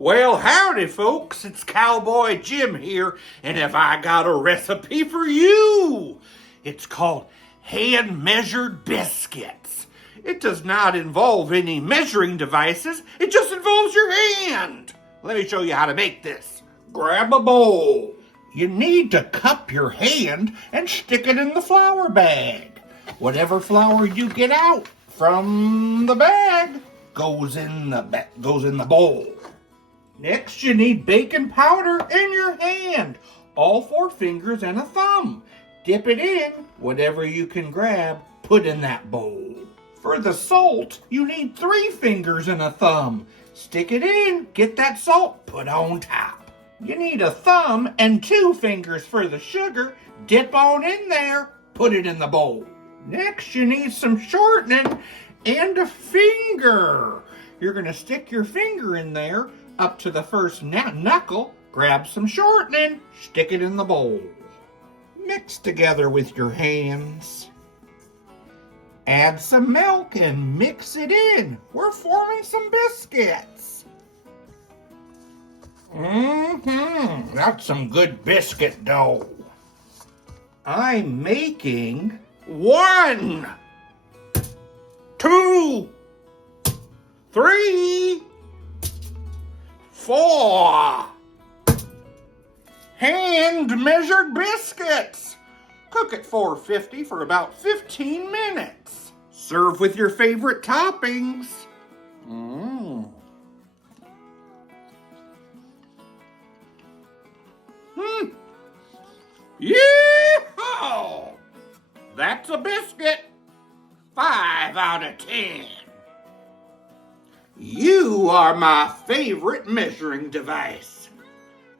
Well, howdy, folks. It's Cowboy Jim here, and have I got a recipe for you. It's called hand-measured biscuits. It does not involve any measuring devices. It just involves your hand. Let me show you how to make this. Grab a bowl. You need to cup your hand and stick it in the flour bag. Whatever flour you get out from the bag goes in the bowl. Next, you need baking powder in your hand, all 4 fingers and a thumb. Dip it in, whatever you can grab, put in that bowl. For the salt, you need 3 fingers and a thumb. Stick it in, get that salt, put on top. You need a thumb and 2 fingers for the sugar. Dip on in there, put it in the bowl. Next, you need some shortening and a finger. You're gonna stick your finger in there, up to the first knuckle, grab some shortening, stick it in the bowl. Mix together with your hands. Add some milk and mix it in. We're forming some biscuits. That's some good biscuit dough. I'm making 1, 2, 3, 4 hand-measured biscuits. Cook at 450 for about 15 minutes. Serve with your favorite toppings. Yee-haw! That's a biscuit. 5 out of 10. You are my favorite measuring device.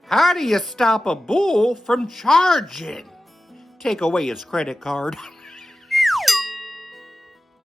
How do you stop a bull from charging? Take away his credit card.